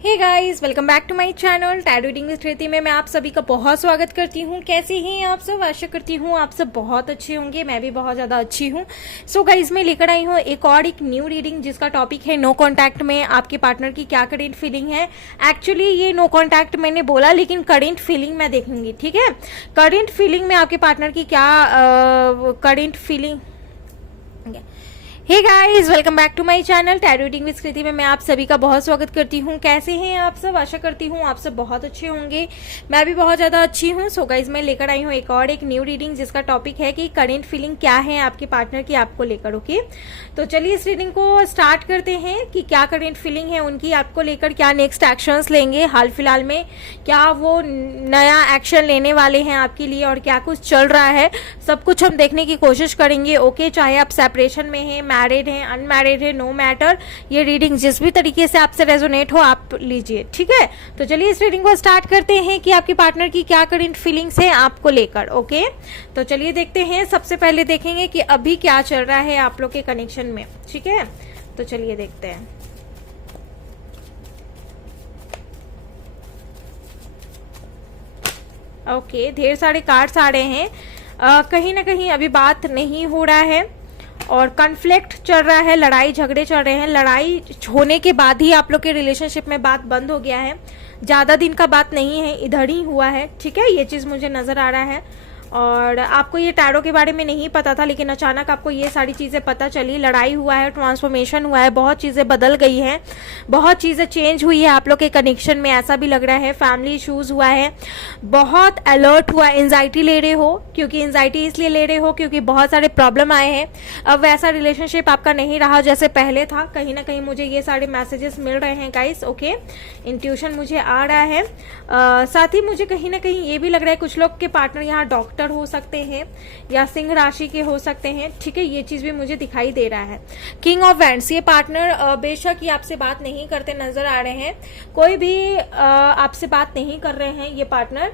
Hey guys, welcome back to my channel tarot reading with Kriti में मैं आप सभी का बहुत स्वागत करती हूँ। कैसे हैं आप सब? आशा करती हूँ आप सब बहुत अच्छे होंगे। मैं भी बहुत ज़्यादा अच्छी हूँ। सो गाइस, मैं लेकर आई हूँ एक न्यू रीडिंग जिसका टॉपिक है नो कॉन्टैक्ट में आपके पार्टनर की क्या करेंट फीलिंग है। एक्चुअली ये नो कॉन्टैक्ट मैंने बोला, लेकिन करेंट फीलिंग मैं देखूंगी, ठीक है। करेंट फीलिंग में आपके पार्टनर की क्या current feeling. Hey guys, welcome back to my channel tarot reading with Kriti में मैं आप सभी का बहुत स्वागत करती हूँ। कैसे हैं आप सब? आशा करती हूँ आप सब बहुत अच्छे होंगे। मैं भी बहुत ज़्यादा अच्छी हूँ। सो गाइस, मैं लेकर आई हूँ एक न्यू रीडिंग जिसका टॉपिक है कि करेंट फीलिंग क्या है आपके पार्टनर की आपको लेकर। ओके, तो चलिए इस रीडिंग को स्टार्ट करते हैं कि क्या करेंट फीलिंग है उनकी आपको लेकर, क्या नेक्स्ट एक्शंस लेंगे हाल फिलहाल में, क्या वो नया एक्शन लेने वाले हैं आपके लिए और क्या कुछ चल रहा है, सब कुछ हम देखने की कोशिश करेंगे। ओके, चाहे आप सेपरेशन में हैं, मैरिड हैं, अनमैरिड है, नो मैटर, ये रीडिंग जिस भी तरीके से आपसे रेजोनेट हो आप लीजिए, ठीक है। तो चलिए इस रीडिंग को स्टार्ट करते हैं कि आपके पार्टनर की क्या करंट फीलिंग्स है आपको लेकर। ओके, तो चलिए देखते हैं। सबसे पहले देखेंगे कि अभी क्या चल रहा है आप लोग के कनेक्शन में, ठीक है। तो चलिए देखते हैं। ओके, ढेर सारे कार्ड्स आ रहे हैं। कहीं ना कहीं अभी बात नहीं हो रहा है और कॉन्फ्लिक्ट चल रहा है, लड़ाई झगड़े चल रहे हैं। लड़ाई होने के बाद ही आप लोग के रिलेशनशिप में बात बंद हो गया है, ज़्यादा दिन का बात नहीं है, इधर ही हुआ है, ठीक है। ये चीज़ मुझे नज़र आ रहा है और आपको ये टैरो के बारे में नहीं पता था, लेकिन अचानक आपको ये सारी चीज़ें पता चली। लड़ाई हुआ है, ट्रांसफॉर्मेशन हुआ है, बहुत चीज़ें बदल गई हैं, बहुत चीज़ें चेंज हुई है आप लोग के कनेक्शन में, ऐसा भी लग रहा है। फैमिली इशूज़ हुआ है, बहुत अलर्ट हुआ, एंजाइटी ले रहे हो, क्योंकि एंजाइटी इसलिए ले रहे हो क्योंकि बहुत सारे प्रॉब्लम आए हैं। अब वैसा रिलेशनशिप आपका नहीं रहा जैसे पहले था। कहीं ना कहीं मुझे ये सारे मैसेजेस मिल रहे हैं गाइस। ओके, इंट्यूशन मुझे आ रहा है। साथ ही मुझे कहीं ना कहीं ये भी लग रहा है कुछ लोग के पार्टनर यहाँ डॉक्टर हो सकते हैं या सिंह राशि के हो सकते हैं, ठीक है। ये चीज भी मुझे दिखाई दे रहा है। किंग ऑफ वैंड्स, ये पार्टनर बेशक ये आपसे बात नहीं करते नजर आ रहे हैं, कोई भी आपसे बात नहीं कर रहे हैं ये पार्टनर,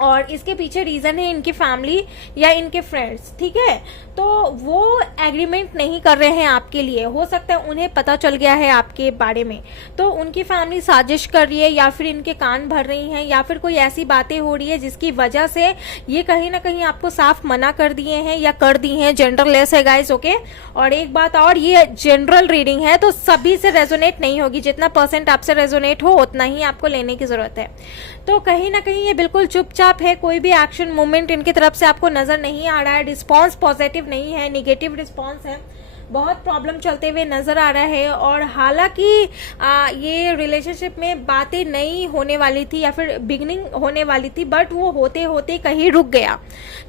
और इसके पीछे रीजन है इनकी फैमिली या इनके फ्रेंड्स, ठीक है। तो वो एग्रीमेंट नहीं कर रहे हैं आपके लिए, हो सकता है उन्हें पता चल गया है आपके बारे में, तो उनकी फैमिली साजिश कर रही है या फिर इनके कान भर रही हैं या फिर कोई ऐसी बातें हो रही है जिसकी वजह से ये कहीं ना कहीं आपको साफ मना कर दिए हैं या कर दी हैं। जनरल है गाइस। ओके, और एक बात और, ये जनरल रीडिंग है तो सभी से रेजोनेट नहीं होगी, जितना % आपसे रेजोनेट हो उतना ही आपको लेने की जरूरत है। तो कहीं ना कहीं ये बिल्कुल चुपचाप है, कोई भी एक्शन मूवमेंट इनकी तरफ से आपको नजर नहीं आ रहा है। रिस्पॉन्स पॉजिटिव नहीं है, निगेटिव रिस्पॉन्स है, बहुत प्रॉब्लम चलते हुए नजर आ रहा है। और हालांकि ये रिलेशनशिप में बातें नहीं होने वाली थी या फिर बिगनिंग होने वाली थी, बट वो होते होते कहीं रुक गया,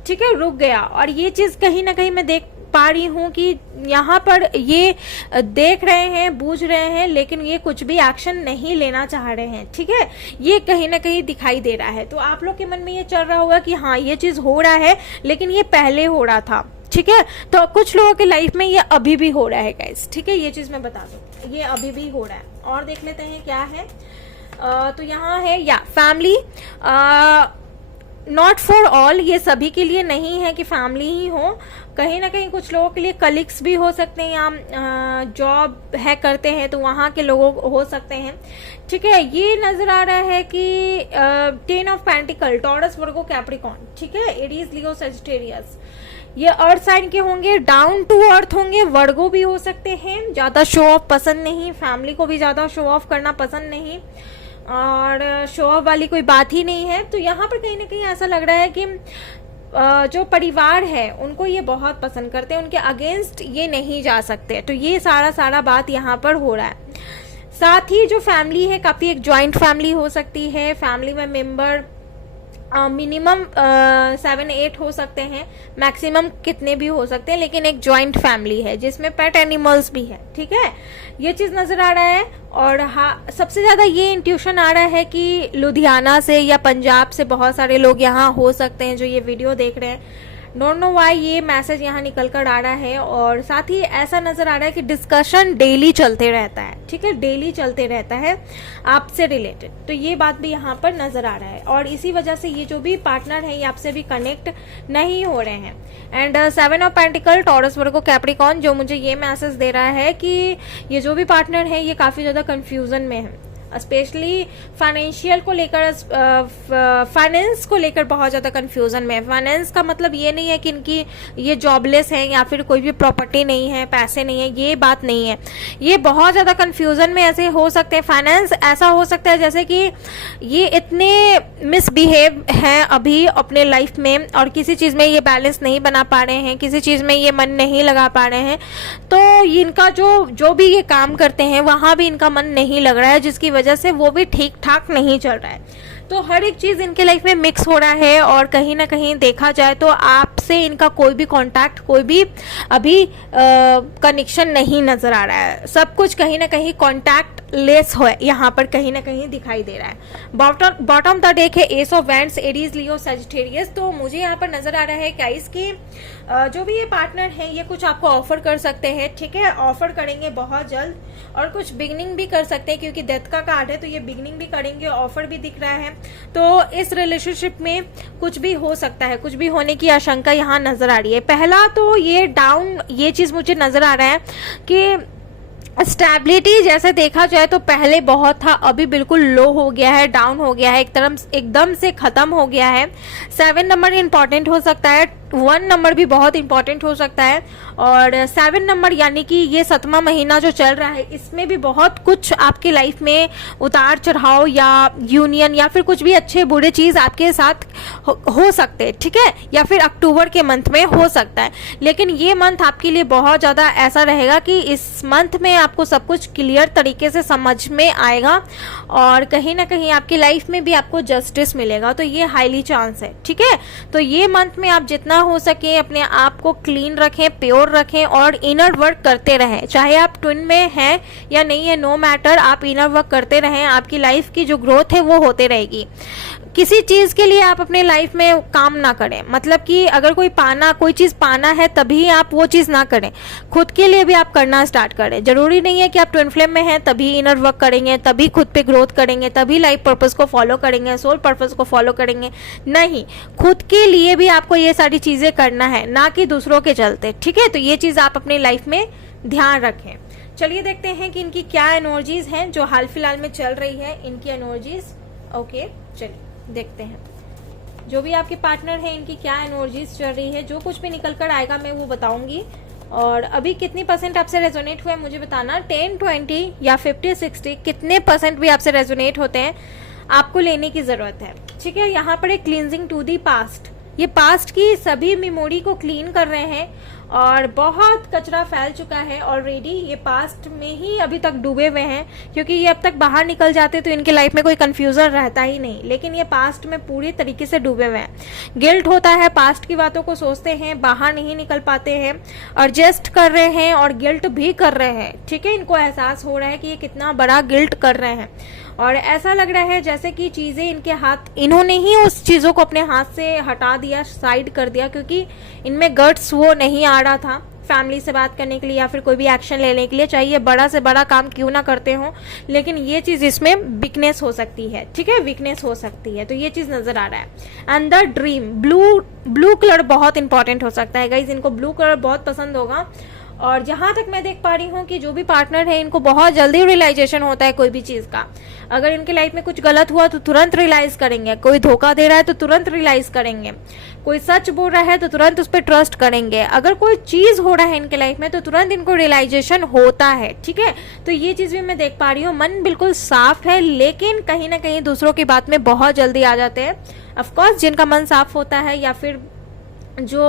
ठीक है, रुक गया। और ये चीज कहीं ना कहीं मैं देख पा रही हूँ कि यहाँ पर ये देख रहे हैं, बूझ रहे हैं, लेकिन ये कुछ भी एक्शन नहीं लेना चाह रहे हैं, ठीक है। ये कहीं ना कहीं दिखाई दे रहा है। तो आप लोग के मन में ये चल रहा होगा कि हाँ ये चीज हो रहा है, लेकिन ये पहले हो रहा था, ठीक है। तो कुछ लोगों के लाइफ में ये अभी भी हो रहा है गाइस, ठीक है। ये चीज मैं बता दूं, ये अभी भी हो रहा है। और देख लेते हैं क्या है। तो यहाँ है या फैमिली, नॉट फॉर ऑल, ये सभी के लिए नहीं है कि फैमिली ही हो, कहीं ना कहीं कुछ लोगों के लिए कलीग्स भी हो सकते हैं या जॉब है करते हैं तो वहाँ के लोग हो सकते हैं, ठीक है। ये नजर आ रहा है कि 10 of pentacle, taurus, Virgo, Capricorn, ठीक है, एरीज, लियो, सजिटेरियस, ये अर्थ साइन के होंगे, डाउन टू अर्थ होंगे। वर्गो भी हो सकते हैं, ज्यादा शो ऑफ पसंद नहीं, फैमिली को भी ज्यादा शो ऑफ करना पसंद नहीं और शो ऑफ वाली कोई बात ही नहीं है। तो यहाँ पर कहीं ना कहीं ऐसा लग रहा है कि जो परिवार है उनको ये बहुत पसंद करते हैं, उनके अगेंस्ट ये नहीं जा सकते। तो ये सारा बात यहाँ पर हो रहा है। साथ ही जो फैमिली है काफी एक जॉइंट फैमिली हो सकती है, फैमिली में मेंबर मिनिमम 7-8 हो सकते हैं, मैक्सिमम कितने भी हो सकते हैं, लेकिन एक जॉइंट फैमिली है जिसमें पेट एनिमल्स भी है, ठीक है। ये चीज नजर आ रहा है। और हाँ, सबसे ज्यादा ये इंट्यूशन आ रहा है कि लुधियाना से या पंजाब से बहुत सारे लोग यहाँ हो सकते हैं जो ये वीडियो देख रहे हैं। डोंट नो व्हाई ये मैसेज यहाँ निकल कर आ रहा है। और साथ ही ऐसा नजर आ रहा है कि डिस्कशन डेली चलते रहता है, ठीक है, डेली चलते रहता है आपसे रिलेटेड। तो ये बात भी यहाँ पर नजर आ रहा है और इसी वजह से ये जो भी पार्टनर है ये आपसे भी कनेक्ट नहीं हो रहे हैं। And 7 of pentacle, taurus, Virgo, Capricorn, जो मुझे ये मैसेज दे रहा है कि ये जो भी पार्टनर है ये काफी ज्यादा कंफ्यूजन में है। स्पेशली फाइनेंशियल को लेकर, फाइनेंस को लेकर बहुत ज़्यादा कंफ्यूजन में है। फाइनेंस का मतलब ये नहीं है कि इनकी ये जॉबलेस हैं या फिर कोई भी प्रॉपर्टी नहीं है, पैसे नहीं है, ये बात नहीं है। ये बहुत ज़्यादा कंफ्यूजन में ऐसे हो सकते हैं। फाइनेंस ऐसा हो सकता है जैसे कि ये इतने मिसबिहेव हैं अभी अपने लाइफ में, और किसी चीज़ में ये बैलेंस नहीं बना पा रहे हैं, किसी चीज़ में ये मन नहीं लगा पा रहे हैं, तो इनका जो भी ये काम करते हैं वहाँ भी इनका मन नहीं लग रहा है, जिसकी वजह से वो भी ठीक ठाक नहीं चल रहा है। तो हर एक चीज़ इनके लाइफ में मिक्स हो रहा है, और कहीं ना कहीं देखा जाए तो आपसे इनका कोई भी कांटेक्ट, कोई भी अभी कनेक्शन नहीं नज़र आ रहा है। सब कुछ कहीं ना कहीं कांटेक्ट लेस हो यहाँ पर कहीं ना कहीं दिखाई दे रहा है। बॉटम द डेक है S of wands, Aries, Leo, Sagittarius. तो मुझे यहाँ पर नजर आ रहा है गाइस कि जो भी ये पार्टनर है ये कुछ आपको ऑफर कर सकते हैं, ठीक है, ऑफर करेंगे बहुत जल्द, और कुछ बिगनिंग भी कर सकते हैं क्योंकि डेथ का कार्ड है, तो ये बिगनिंग भी करेंगे, ऑफर भी दिख रहा है। तो इस रिलेशनशिप में कुछ भी हो सकता है, कुछ भी होने की आशंका यहाँ नजर आ रही है। पहला तो ये डाउन, ये चीज मुझे नजर आ रहा है कि स्टेबिलिटी जैसे देखा जाए तो पहले बहुत था, अभी बिल्कुल लो हो गया है, डाउन हो गया है, एकदम से खत्म हो गया है। 7 नंबर इंपॉर्टेंट हो सकता है, 1 नंबर भी बहुत इंपॉर्टेंट हो सकता है, और 7 नंबर यानी कि ये 7वां महीना जो चल रहा है इसमें भी बहुत कुछ आपकी लाइफ में उतार चढ़ाव या यूनियन या फिर कुछ भी अच्छे बुरे चीज़ आपके साथ हो सकते हैं, ठीक है, या फिर अक्टूबर के मंथ में हो सकता है। लेकिन ये मंथ आपके लिए बहुत ज़्यादा ऐसा रहेगा कि इस मंथ में आपको सब कुछ क्लियर तरीके से समझ में आएगा, और कहीं ना कहीं आपकी लाइफ में भी आपको जस्टिस मिलेगा, तो ये हाईली चांस है, ठीक है। तो ये मंथ में आप जितना हो सके अपने आप को क्लीन रखें, प्योर रखें, और इनर वर्क करते रहें। चाहे आप ट्विन में हैं या नहीं है, नो मैटर, आप इनर वर्क करते रहें, आपकी लाइफ की जो ग्रोथ है वो होते रहेगी। किसी चीज़ के लिए आप अपने लाइफ में काम ना करें, मतलब कि अगर कोई चीज़ पाना है तभी आप वो चीज़ ना करें, खुद के लिए भी आप करना स्टार्ट करें। जरूरी नहीं है कि आप ट्विन फ्लेम में हैं तभी इनर वर्क करेंगे, तभी खुद पे ग्रोथ करेंगे, तभी लाइफ पर्पस को फॉलो करेंगे, सोल पर्पस को फॉलो करेंगे। नहीं, खुद के लिए भी आपको ये सारी चीज़ें करना है, ना कि दूसरों के चलते, ठीक है। तो ये चीज़ आप अपनी लाइफ में ध्यान रखें। चलिए देखते हैं कि इनकी क्या एनर्जीज हैं जो हाल फिलहाल में चल रही है, इनकी एनर्जीज। ओके, चलिए देखते हैं जो भी आपके पार्टनर हैं इनकी क्या एनर्जीज चल रही है। जो कुछ भी निकल कर आएगा मैं वो बताऊंगी। और अभी कितनी परसेंट आपसे रेजोनेट हुआ है मुझे बताना, 10, 20 या 50, 60, कितने परसेंट भी आपसे रेजोनेट होते हैं आपको लेने की जरूरत है, ठीक है। यहाँ पर एक क्लींजिंग टू दी पास्ट, ये पास्ट की सभी मेमोरी को क्लीन कर रहे हैं, और बहुत कचरा फैल चुका है ऑलरेडी, ये पास्ट में ही अभी तक डूबे हुए हैं, क्योंकि ये अब तक बाहर निकल जाते तो इनके लाइफ में कोई कंफ्यूजन रहता ही नहीं, लेकिन ये पास्ट में पूरी तरीके से डूबे हुए हैं। गिल्ट होता है, पास्ट की बातों को सोचते हैं, बाहर नहीं निकल पाते हैं, एडजस्ट कर रहे हैं और गिल्ट भी कर रहे हैं, ठीक है। इनको एहसास हो रहा है कि ये कितना बड़ा गिल्ट कर रहे हैं, और ऐसा लग रहा है जैसे कि चीज़ें इनके हाथ, इन्होंने ही उस चीज़ों को अपने हाथ से हटा दिया, साइड कर दिया, क्योंकि इनमें गट्स वो नहीं आ रहा था फैमिली से बात करने के लिए या फिर कोई भी एक्शन लेने के लिए, चाहे ये बड़ा से बड़ा काम क्यों ना करते हो, लेकिन ये चीज़ इसमें वीकनेस हो सकती है, ठीक है, वीकनेस हो सकती है। तो ये चीज़ नज़र आ रहा है। And the dream, blue colour बहुत इंपॉर्टेंट हो सकता है गाइज, इनको ब्लू कलर बहुत पसंद होगा। और जहां तक मैं देख पा रही हूँ कि जो भी पार्टनर है इनको बहुत जल्दी रियलाइजेशन होता है कोई भी चीज़ का। अगर इनके लाइफ में कुछ गलत हुआ तो तुरंत रियलाइज करेंगे, कोई धोखा दे रहा है तो तुरंत रियलाइज करेंगे, कोई सच बोल रहा है तो तुरंत उस पर ट्रस्ट करेंगे, अगर कोई चीज़ हो रहा है इनके लाइफ में तो तुरंत इनको रियलाइजेशन होता है, ठीक है। तो ये चीज़ भी मैं देख पा रही हूँ। मन बिल्कुल साफ है, लेकिन कहीं ना कहीं दूसरों की बात में बहुत जल्दी आ जाते हैं। ऑफकोर्स जिनका मन साफ होता है या फिर जो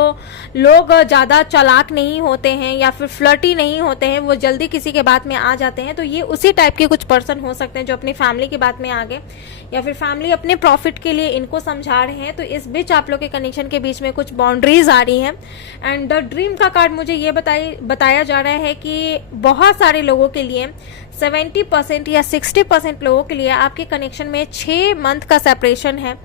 लोग ज़्यादा चालाक नहीं होते हैं या फिर फ्लर्टी नहीं होते हैं, वो जल्दी किसी के बात में आ जाते हैं। तो ये उसी टाइप के कुछ पर्सन हो सकते हैं जो अपनी फैमिली की बात में आ गए, या फिर फैमिली अपने प्रॉफिट के लिए इनको समझा रहे हैं। तो इस बीच आप लोग के कनेक्शन के बीच में कुछ बाउंड्रीज आ रही हैं। एंड द ड्रीम का कार्ड मुझे ये बताया जा रहा है कि बहुत सारे लोगों के लिए 70% या 60% लोगों के लिए आपके कनेक्शन में 6 मंथ का सेपरेशन है।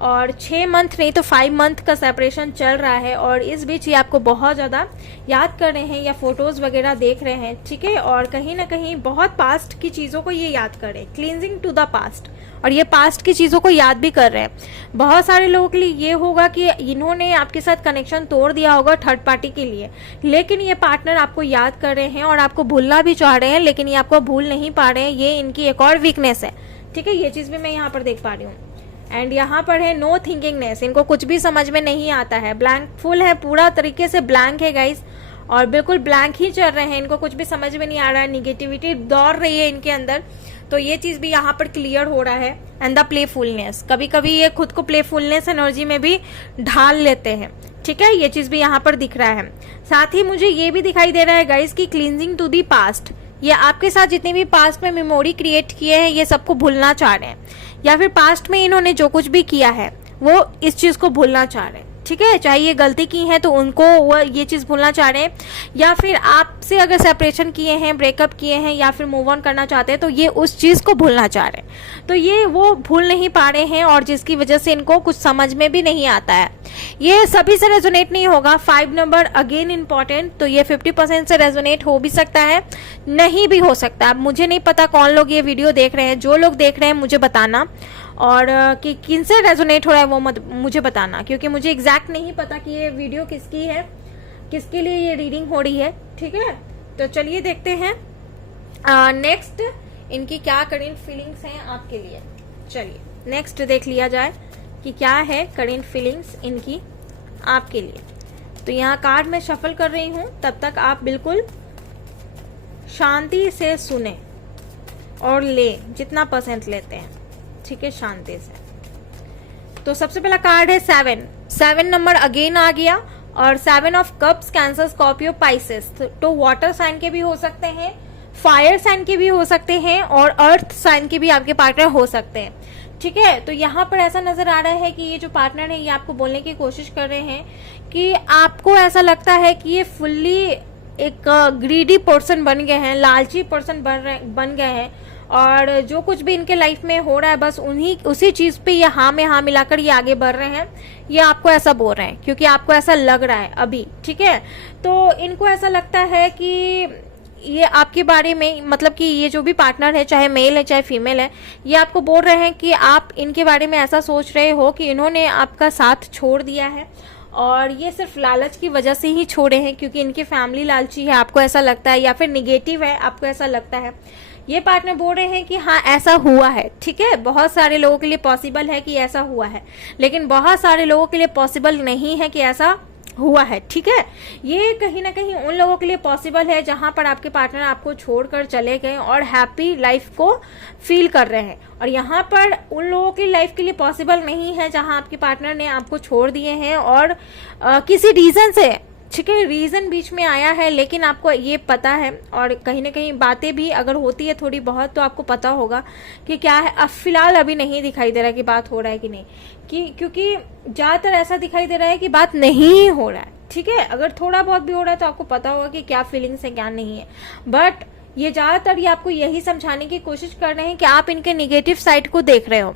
और 6 मंथ नहीं तो 5 मंथ का सेपरेशन चल रहा है, और इस बीच ये आपको बहुत ज़्यादा याद कर रहे हैं या फोटोज़ वगैरह देख रहे हैं, ठीक है। और कहीं ना कहीं बहुत पास्ट की चीज़ों को ये याद कर रहे हैं, क्लींजिंग टू द पास्ट, और ये पास्ट की चीज़ों को याद भी कर रहे हैं। बहुत सारे लोगों के लिए ये होगा कि इन्होंने आपके साथ कनेक्शन तोड़ दिया होगा थर्ड पार्टी के लिए, लेकिन ये पार्टनर आपको याद कर रहे हैं और आपको भूलना भी चाह रहे हैं, लेकिन ये आपको भूल नहीं पा रहे हैं। ये इनकी एक और वीकनेस है, ठीक है। ये चीज़ भी मैं यहाँ पर देख पा रही हूँ। एंड यहाँ पर है नो थिंकिंगनेस, इनको कुछ भी समझ में नहीं आता है, ब्लैंक फुल है, पूरा तरीके से ब्लैंक है गाइस, और बिल्कुल ब्लैंक ही चल रहे हैं, इनको कुछ भी समझ में नहीं आ रहा है, निगेटिविटी दौड़ रही है इनके अंदर। तो ये चीज़ भी यहाँ पर क्लियर हो रहा है। एंड द प्लेफुलनेस, कभी कभी ये खुद को प्लेफुलनेस एनर्जी में भी ढाल लेते हैं, ठीक है। ये चीज़ भी यहाँ पर दिख रहा है। साथ ही मुझे ये भी दिखाई दे रहा है गाइस कि क्लींजिंग टू दी पास्ट, ये आपके साथ जितने भी पास्ट में मेमोरी क्रिएट किए हैं ये सबको भूलना चाह रहे हैं, या फिर पास्ट में इन्होंने जो कुछ भी किया है वो इस चीज़ को भूलना चाह रहे हैं, ठीक है। चाहे ये गलती की है तो उनको वो ये चीज़ भूलना चाह रहे हैं, या फिर आपसे अगर सेपरेशन किए हैं, ब्रेकअप किए हैं, या फिर मूव ऑन करना चाहते हैं तो ये उस चीज़ को भूलना चाह रहे हैं। तो ये वो भूल नहीं पा रहे हैं, और जिसकी वजह से इनको कुछ समझ में भी नहीं आता है। ये सभी से रेजोनेट नहीं होगा। 5 नंबर अगेन इंपॉर्टेंट, तो ये 50% से रेजोनेट हो भी सकता है, नहीं भी हो सकता। अब मुझे नहीं पता कौन लोग ये वीडियो देख रहे हैं, जो लोग देख रहे हैं मुझे बताना, और कि किन से रेजोनेट हो रहा है वो मुझे बताना, क्योंकि मुझे एग्जैक्ट नहीं पता कि ये वीडियो किसकी है, किसके लिए ये रीडिंग हो रही है, ठीक है। तो चलिए देखते हैं नेक्स्ट इनकी क्या करेंट फीलिंग्स हैं आपके लिए। चलिए नेक्स्ट देख लिया जाए कि क्या है करेंट फीलिंग्स इनकी आपके लिए। तो यहाँ कार्ड मैं शफल कर रही हूँ, तब तक आप बिल्कुल शांति से सुने और ले जितना % लेते हैं, ठीक है, शांति से। तो सबसे पहला कार्ड है 7 नंबर अगेन आ गया, और 7 of cups, cancer, Scorpio, Pisces. तो वाटर साइन के भी हो सकते हैं, फायर साइन के भी हो सकते हैं, और अर्थ साइन के भी आपके पार्टनर हो सकते हैं, ठीक है। तो यहाँ पर ऐसा नजर आ रहा है कि ये जो पार्टनर है ये आपको बोलने की कोशिश कर रहे हैं कि आपको ऐसा लगता है कि ये फुल्ली एक ग्रीडी पर्सन बन गए हैं, लालची पर्सन बन गए हैं, और जो कुछ भी इनके लाइफ में हो रहा है बस उसी चीज पे ये हाँ में हाँ मिलाकर ये आगे बढ़ रहे हैं। ये आपको ऐसा बोल रहे हैं क्योंकि आपको ऐसा लग रहा है अभी, ठीक है। तो इनको ऐसा लगता है कि ये आपके बारे में, मतलब कि ये जो भी पार्टनर है, चाहे मेल है चाहे फीमेल है, ये आपको बोल रहे हैं कि आप इनके बारे में ऐसा सोच रहे हो कि इन्होंने आपका साथ छोड़ दिया है, और ये सिर्फ लालच की वजह से ही छोड़े हैं, क्योंकि इनकी फैमिली लालची है, आपको ऐसा लगता है, या फिर निगेटिव है, आपको ऐसा लगता है। ये पार्टनर बोल रहे हैं कि हाँ ऐसा हुआ है, ठीक है। बहुत सारे लोगों के लिए पॉसिबल है कि ऐसा हुआ है, लेकिन बहुत सारे लोगों के लिए पॉसिबल नहीं है कि ऐसा हुआ है, ठीक है। ये कहीं ना कहीं उन लोगों के लिए पॉसिबल है जहां पर आपके पार्टनर आपको छोड़कर चले गए और हैप्पी लाइफ को फील कर रहे हैं, और यहाँ पर उन लोगों की लाइफ के लिए पॉसिबल नहीं है जहां आपके पार्टनर ने आपको छोड़ दिए हैं, और किसी रीजन से, ठीक है, रीजन बीच में आया है, लेकिन आपको ये पता है, और कहीं ना कहीं बातें भी अगर होती है थोड़ी बहुत तो आपको पता होगा कि क्या है। अब फिलहाल अभी नहीं दिखाई दे रहा कि बात हो रहा है कि नहीं, क्योंकि ज्यादातर ऐसा दिखाई दे रहा है कि बात नहीं हो रहा है, ठीक है। अगर थोड़ा बहुत भी हो रहा है तो आपको पता होगा कि क्या फीलिंग्स है क्या नहीं है, बट ये ज्यादातर ये आपको यही समझाने की कोशिश कर रहे हैं कि आप इनके निगेटिव साइड को देख रहे हो,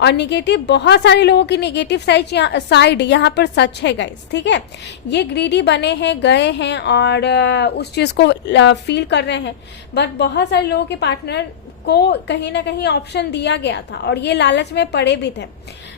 और निगेटिव, बहुत सारे लोगों की निगेटिव साइड यहाँ पर सच है गाइस, ठीक है। ये ग्रीडी बने हैं, गए हैं, और उस चीज को फील कर रहे हैं, बट बहुत सारे लोगों के पार्टनर को कहीं ना कहीं ऑप्शन दिया गया था और ये लालच में पड़े भी थे,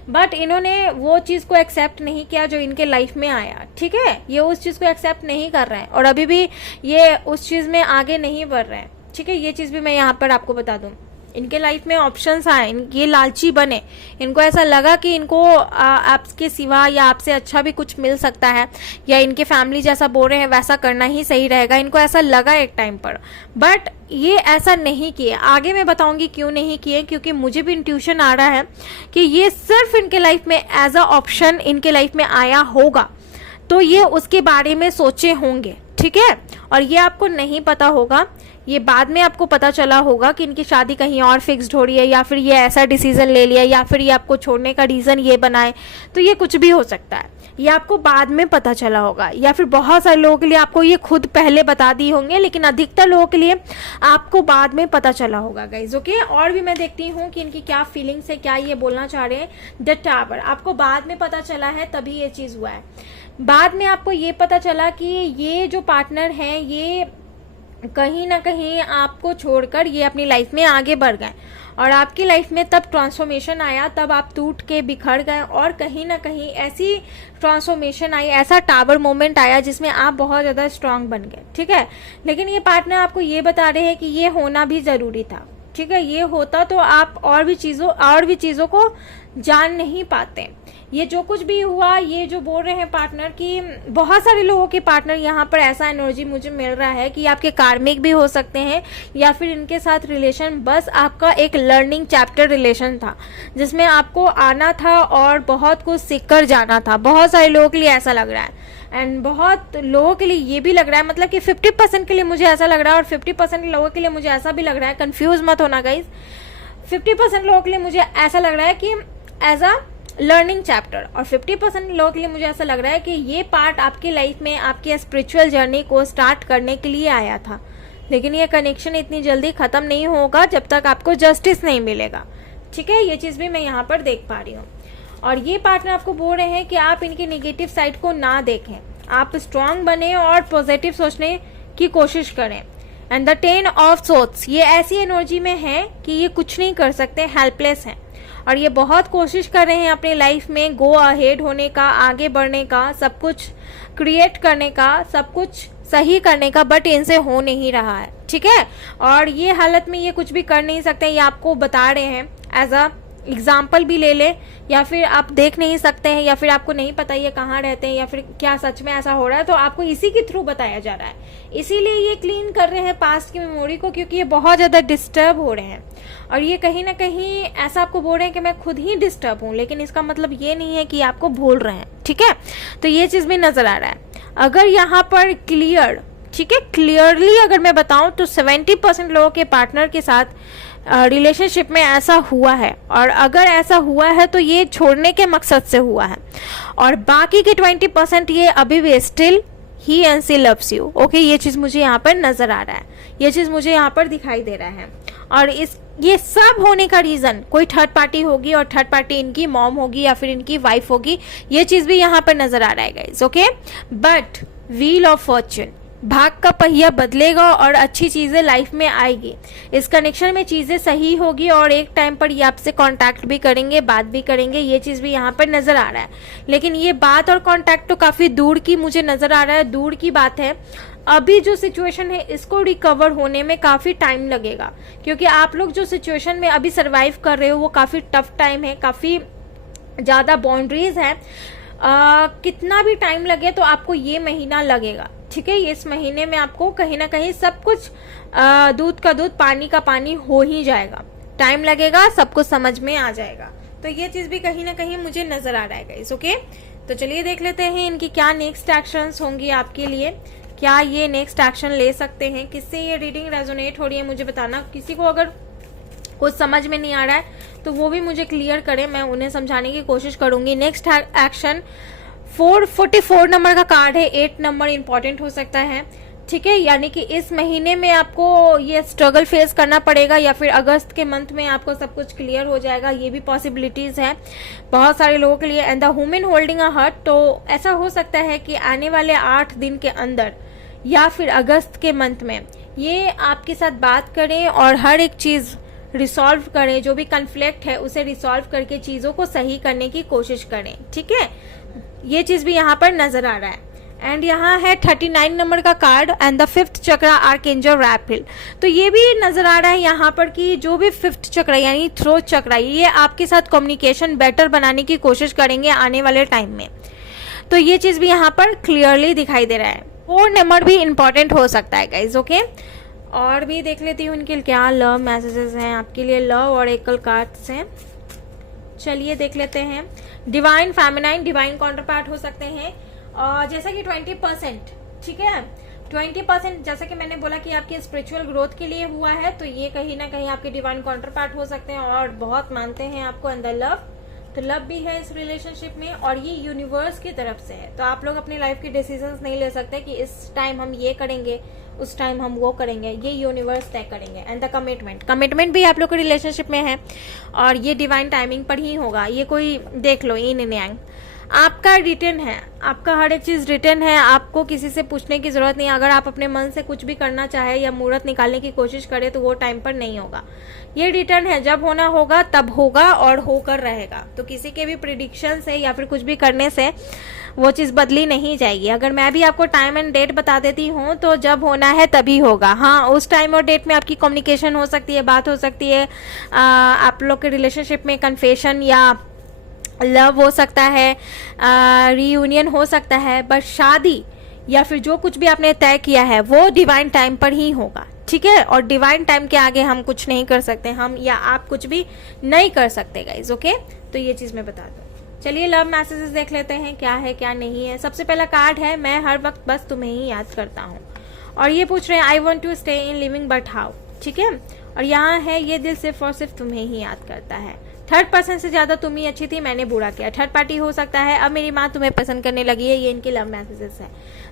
बट इन्होंने वो चीज को एक्सेप्ट नहीं किया जो इनके लाइफ में आया, ठीक है। ये उस चीज को एक्सेप्ट नहीं कर रहे हैं, और अभी भी ये उस चीज में आगे नहीं बढ़ रहे हैं, ठीक है। ये चीज भी मैं यहाँ पर आपको बता दूं, इनके लाइफ में ऑप्शंस आए, ये लालची बने, इनको ऐसा लगा कि इनको आपके सिवा या आपसे अच्छा भी कुछ मिल सकता है, या इनके फैमिली जैसा बोल रहे हैं वैसा करना ही सही रहेगा, इनको ऐसा लगा एक टाइम पर, बट ये ऐसा नहीं किए। आगे मैं बताऊंगी क्यों नहीं किए, क्योंकि मुझे भी इंट्यूशन आ रहा है कि ये सिर्फ इनके लाइफ में एज अ ऑप्शन इनके लाइफ में आया होगा, तो ये उसके बारे में सोचे होंगे, ठीक है। और ये आपको नहीं पता होगा, ये बाद में आपको पता चला होगा कि इनकी शादी कहीं और फिक्स्ड हो रही है, या फिर ये ऐसा डिसीजन ले लिया, या फिर ये आपको छोड़ने का रीजन ये बनाए, तो ये कुछ भी हो सकता है, ये आपको बाद में पता चला होगा, या फिर बहुत सारे लोगों के लिए आपको ये खुद पहले बता दी होंगे, लेकिन अधिकतर लोगों के लिए आपको बाद में पता चला होगा गाइज। ओके, और भी मैं देखती हूँ कि इनकी क्या फीलिंग्स है, क्या ये बोलना चाह रहे हैं। द टावर आपको बाद में पता चला है, तभी ये चीज़ हुआ है। बाद में आपको ये पता चला कि ये जो पार्टनर हैं ये कहीं ना कहीं आपको छोड़कर ये अपनी लाइफ में आगे बढ़ गए, और आपकी लाइफ में तब ट्रांसफॉर्मेशन आया, तब आप टूट के बिखर गए, और कहीं ना कहीं ऐसी ट्रांसफॉर्मेशन आई, ऐसा टावर मोमेंट आया जिसमें आप बहुत ज़्यादा स्ट्रांग बन गए। ठीक है, लेकिन ये पार्टनर आपको ये बता रहे हैं कि ये होना भी ज़रूरी था। ठीक है, ये होता तो आप और भी चीज़ों को जान नहीं पाते। ये जो कुछ भी हुआ, ये जो बोल रहे हैं पार्टनर की, बहुत सारे लोगों के पार्टनर यहाँ पर ऐसा एनर्जी मुझे मिल रहा है कि आपके कार्मिक भी हो सकते हैं, या फिर इनके साथ रिलेशन बस आपका एक लर्निंग चैप्टर रिलेशन था, जिसमें आपको आना था और बहुत कुछ सीख कर जाना था। बहुत सारे लोगों के लिए ऐसा लग रहा है, एंड बहुत लोगों के लिए ये भी लग रहा है, मतलब कि 50% के लिए मुझे ऐसा लग रहा है और 50% लोगों के लिए मुझे ऐसा भी लग रहा है। कंफ्यूज मत होना गाइज, 50% लोगों के लिए मुझे ऐसा लग रहा है कि एज अ लर्निंग चैप्टर, और 50% लोगों के लिए मुझे ऐसा लग रहा है कि ये पार्ट आपकी लाइफ में आपकी स्पिरिचुअल जर्नी को स्टार्ट करने के लिए आया था। लेकिन ये कनेक्शन इतनी जल्दी खत्म नहीं होगा जब तक आपको जस्टिस नहीं मिलेगा। ठीक है, ये चीज़ भी मैं यहाँ पर देख पा रही हूँ। और ये पार्टनर आपको बोल रहे हैं कि आप इनकी नेगेटिव साइड को ना देखें, आप स्ट्रांग बने और पॉजिटिव सोचने की कोशिश करें। एंड द 10 ऑफ सोर्ड्स, ये ऐसी एनर्जी में है कि ये कुछ नहीं कर सकते, हेल्पलेस हैं, और ये बहुत कोशिश कर रहे हैं अपनी लाइफ में गो अहेड होने का, आगे बढ़ने का, सब कुछ क्रिएट करने का, सब कुछ सही करने का, बट इनसे हो नहीं रहा है। ठीक है, और ये हालत में ये कुछ भी कर नहीं सकते, ये आपको बता रहे हैं। एज अ एग्जाम्पल भी ले ले, या फिर आप देख नहीं सकते हैं, या फिर आपको नहीं पता ये कहाँ रहते हैं, या फिर क्या सच में ऐसा हो रहा है, तो आपको इसी के थ्रू बताया जा रहा है। इसीलिए ये क्लीन कर रहे हैं पास्ट की मेमोरी को, क्योंकि ये बहुत ज़्यादा डिस्टर्ब हो रहे हैं, और ये कहीं ना कहीं ऐसा आपको बोल रहे हैं कि मैं खुद ही डिस्टर्ब हूँ, लेकिन इसका मतलब ये नहीं है कि आपको भूल रहे हैं। ठीक है, तो ये चीज़ भी नज़र आ रहा है। अगर यहाँ पर क्लियर, ठीक है, क्लियरली अगर मैं बताऊँ तो 70% लोगों के पार्टनर के साथ रिलेशनशिप में ऐसा हुआ है, और अगर ऐसा हुआ है तो ये छोड़ने के मकसद से हुआ है, और बाकी के 20% ये अभी भी still he and she loves you. Okay, ये चीज़ मुझे यहाँ पर नज़र आ रहा है, ये चीज़ मुझे यहाँ पर दिखाई दे रहा है। और ये सब होने का रीज़न कोई थर्ड पार्टी होगी, और थर्ड पार्टी इनकी मॉम होगी या फिर इनकी वाइफ होगी, ये चीज़ भी यहाँ पर नज़र आ रहा है guys. Okay, but wheel of Fortune, भाग का पहिया बदलेगा और अच्छी चीज़ें लाइफ में आएगी। इस कनेक्शन में चीज़ें सही होगी, और एक टाइम पर ये आपसे कांटेक्ट भी करेंगे, बात भी करेंगे, ये चीज़ भी यहाँ पर नज़र आ रहा है। लेकिन ये बात और कांटेक्ट तो काफ़ी दूर की मुझे नज़र आ रहा है, दूर की बात है। अभी जो सिचुएशन है इसको रिकवर होने में काफ़ी टाइम लगेगा, क्योंकि आप लोग जो सिचुएशन में अभी सर्वाइव कर रहे हो वो काफ़ी टफ टाइम है, काफ़ी ज़्यादा बाउंड्रीज है। कितना भी टाइम लगे तो आपको ये महीना लगेगा। ठीक है, इस महीने में आपको कहीं ना कहीं सब कुछ दूध का दूध, पानी का पानी हो ही जाएगा। टाइम लगेगा, सब कुछ समझ में आ जाएगा। तो ये चीज़ भी कहीं ना कहीं मुझे नज़र आ रहा है गाइस। ओके, तो चलिए देख लेते हैं इनकी क्या नेक्स्ट एक्शंस होंगी आपके लिए, क्या ये नेक्स्ट एक्शन ले सकते हैं, किससे ये रीडिंग रेजोनेट हो रही है मुझे बताना। किसी को अगर कुछ समझ में नहीं आ रहा है तो वो भी मुझे क्लियर करे, मैं उन्हें समझाने की कोशिश करूंगी। नेक्स्ट एक्शन 444 नंबर का कार्ड है, 8 नंबर इंपॉर्टेंट हो सकता है। ठीक है, यानी कि इस महीने में आपको ये स्ट्रगल फेस करना पड़ेगा, या फिर अगस्त के मंथ में आपको सब कुछ क्लियर हो जाएगा, ये भी पॉसिबिलिटीज है बहुत सारे लोगों के लिए। And the women holding a heart, तो ऐसा हो सकता है कि आने वाले 8 दिन के अंदर या फिर अगस्त के मंथ में ये आपके साथ बात करें और हर एक चीज़ रिसॉल्व करें, जो भी कन्फ्लिक्ट है उसे रिसॉल्व करके चीज़ों को सही करने की कोशिश करें। ठीक है, ये चीज़ भी यहाँ पर नज़र आ रहा है। एंड यहाँ है 39 नंबर का कार्ड एंड द 5th चक्र आर्कएंजल रैफेल। तो ये भी नज़र आ रहा है यहाँ पर कि जो भी 5th चक्र यानी थ्रोट चक्र, ये आपके साथ कम्युनिकेशन बेटर बनाने की कोशिश करेंगे आने वाले टाइम में। तो ये चीज़ भी यहाँ पर क्लियरली दिखाई दे रहा है। 4 नंबर भी इंपॉर्टेंट हो सकता है गाइज। ओके, और भी देख लेती हूँ इनके क्या लव मैसेजेस हैं आपके लिए, लव और एकल कार्ड्स हैं। चलिए देख लेते हैं। डिवाइन फेमिनाइन, डिवाइन काउंटरपार्ट हो सकते हैं, और जैसा कि 20%, ठीक है, 20% जैसा कि मैंने बोला कि आपकी स्पिरिचुअल ग्रोथ के लिए हुआ है, तो ये कहीं ना कहीं आपके डिवाइन काउंटरपार्ट हो सकते हैं और बहुत मानते हैं आपको अंदर लव। तो लव भी है इस रिलेशनशिप में और ये यूनिवर्स की तरफ से है। तो आप लोग अपनी लाइफ की डिसीजंस नहीं ले सकते कि इस टाइम हम ये करेंगे, उस टाइम हम वो करेंगे, ये यूनिवर्स तय करेंगे। एंड द कमिटमेंट भी आप लोग के रिलेशनशिप में है और ये डिवाइन टाइमिंग पर ही होगा। ये कोई देख लो इन एंड यांग, आपका रिटर्न है, आपका हर एक चीज़ रिटर्न है, आपको किसी से पूछने की ज़रूरत नहीं। अगर आप अपने मन से कुछ भी करना चाहे या मुहूर्त निकालने की कोशिश करें तो वो टाइम पर नहीं होगा। ये रिटर्न है, जब होना होगा तब होगा और होकर रहेगा। तो किसी के भी प्रिडिक्शन से या फिर कुछ भी करने से वो चीज़ बदली नहीं जाएगी। अगर मैं भी आपको टाइम एंड डेट बता देती हूँ तो जब होना है तभी होगा। हाँ, उस टाइम और डेट में आपकी कम्युनिकेशन हो सकती है, बात हो सकती है, आप लोग के रिलेशनशिप में कन्फेशन या लव हो सकता है, रीयूनियन हो सकता है, बट शादी या फिर जो कुछ भी आपने तय किया है वो डिवाइन टाइम पर ही होगा, ठीक है। और डिवाइन टाइम के आगे हम कुछ नहीं कर सकते, हम या आप कुछ भी नहीं कर सकते गाइज, ओके। तो ये चीज़ मैं बता दूँ। चलिए लव मैसेजेस देख लेते हैं क्या है क्या नहीं है। सबसे पहला कार्ड है, मैं हर वक्त बस तुम्हें ही याद करता हूँ। और ये पूछ रहे हैं I want to stay in living but how, ठीक है। और यहाँ है ये दिल सिर्फ और सिर्फ तुम्हें ही याद करता है। थर्ड पर्सन से ज्यादा तुम ही अच्छी थी, मैंने बुरा किया। थर्ड पार्टी हो सकता है, अब मेरी माँ तुम्हें पसंद करने लगी है। ये इनके लव मैसेजेस है।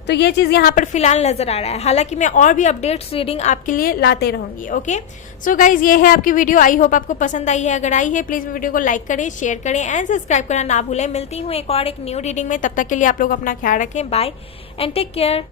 तो ये चीज़ यहाँ पर फिलहाल नजर आ रहा है। हालांकि मैं और भी अपडेट्स रीडिंग आपके लिए लाते रहूंगी, ओके। सो गाइज ये है आपकी वीडियो। आई होप आपको पसंद आई है। अगर आई है प्लीज वीडियो को लाइक करें, शेयर करें एंड सब्सक्राइब करना ना भूलें। मिलती हूँ एक न्यू रीडिंग में, तब तक के लिए आप लोग अपना ख्याल रखें। Bye and take care.